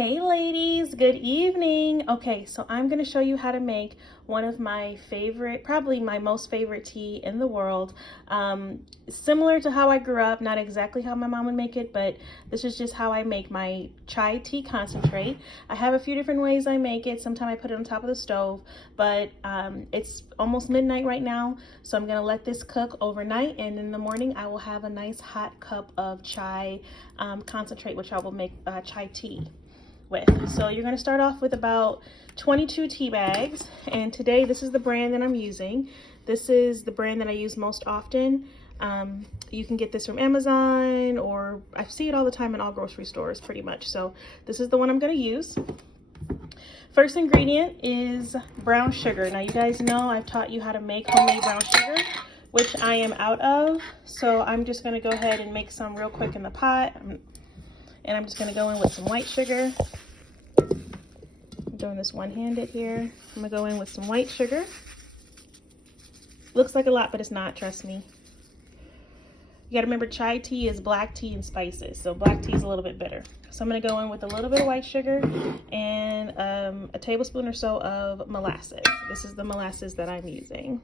Hey ladies, good evening. Okay, so I'm going to show you how to make one of my favorite, probably my most favorite tea in the world. Similar to how I grew up, not exactly how my mom would make it, but this is just how I make my chai tea concentrate. I have a few different ways I make it. Sometimes I put it on top of the stove, but it's almost midnight right now, so I'm going to let this cook overnight, and in the morning I will have a nice hot cup of chai concentrate, which I will make chai tea with. So you're going to start off with about 22 tea bags, and today this is the brand that I'm using. This is the brand that I use most often. You can get this from Amazon, or I see it all the time in all grocery stores pretty much. So this is the one I'm going to use. First ingredient is brown sugar. Now you guys know I've taught you how to make homemade brown sugar, which I am out of. So I'm just going to go ahead and make some real quick in the pot. And I'm just going to go in with some white sugar. I'm doing this one-handed here. I'm going to go in with some white sugar. Looks like a lot, but it's not, trust me. You got to remember, chai tea is black tea and spices, so black tea is a little bit bitter. So I'm going to go in with a little bit of white sugar and a tablespoon or so of molasses. This is the molasses that I'm using.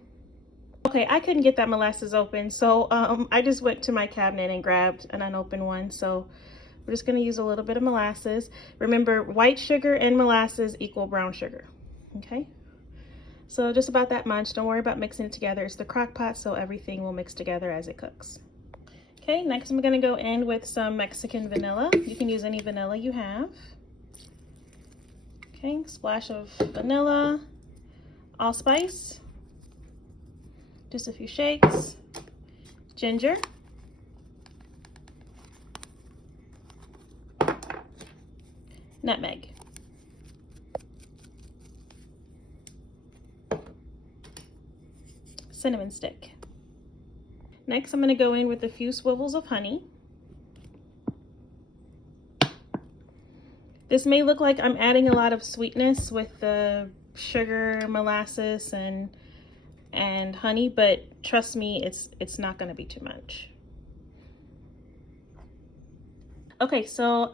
Okay, I couldn't get that molasses open, so I just went to my cabinet and grabbed an unopened one. So we're just going to use a little bit of molasses. Remember, white sugar and molasses equal brown sugar. Okay, so just about that much. Don't worry about mixing it together. It's the crock pot, so everything will mix together as it cooks. Okay, next I'm going to go in with some Mexican vanilla. You can use any vanilla you have. Okay, splash of vanilla, allspice, just a few shakes, ginger, nutmeg. Cinnamon stick. Next, I'm going to go in with a few swivels of honey. This may look like I'm adding a lot of sweetness with the sugar, molasses, and honey, but trust me, it's not going to be too much. Okay, so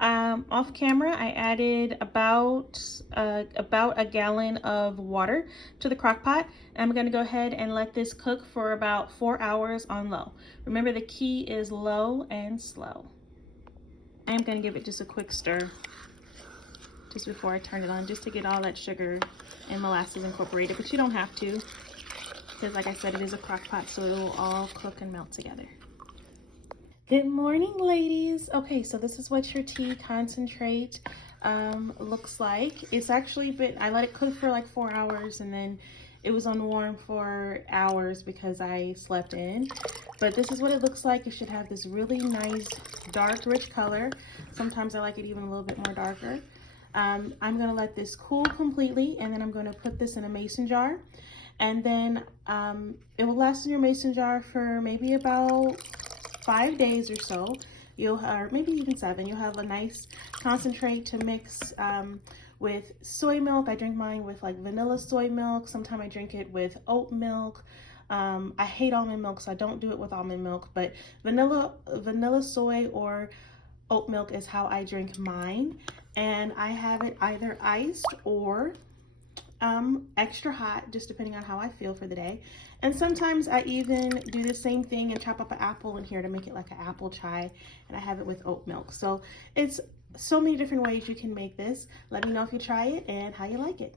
off camera, I added about a gallon of water to the crock pot. And I'm going to go ahead and let this cook for about 4 hours on low. Remember, the key is low and slow. I am going to give it just a quick stir just before I turn it on, just to get all that sugar and molasses incorporated, but you don't have to, because like I said, it is a crock pot, so it will all cook and melt together. Good morning, ladies. Okay, so this is what your tea concentrate looks like. It's actually been, I let it cook for like 4 hours, and then it was on warm for hours because I slept in. But this is what it looks like. It should have this really nice, dark, rich color. Sometimes I like it even a little bit more darker. I'm gonna let this cool completely, and then I'm gonna put this in a mason jar. And then it will last in your mason jar for maybe about 5 days or so. You'll have, maybe even 7, you'll have a nice concentrate to mix with soy milk. I drink mine with like vanilla soy milk. Sometimes I drink it with oat milk. I hate almond milk, so I don't do it with almond milk, but vanilla soy or oat milk is how I drink mine. And I have it either iced or extra hot, just depending on how I feel for the day. And sometimes I even do the same thing and chop up an apple in here to make it like an apple chai, and I have it with oat milk. So it's so many different ways you can make this. Let me know if you try it and how you like it.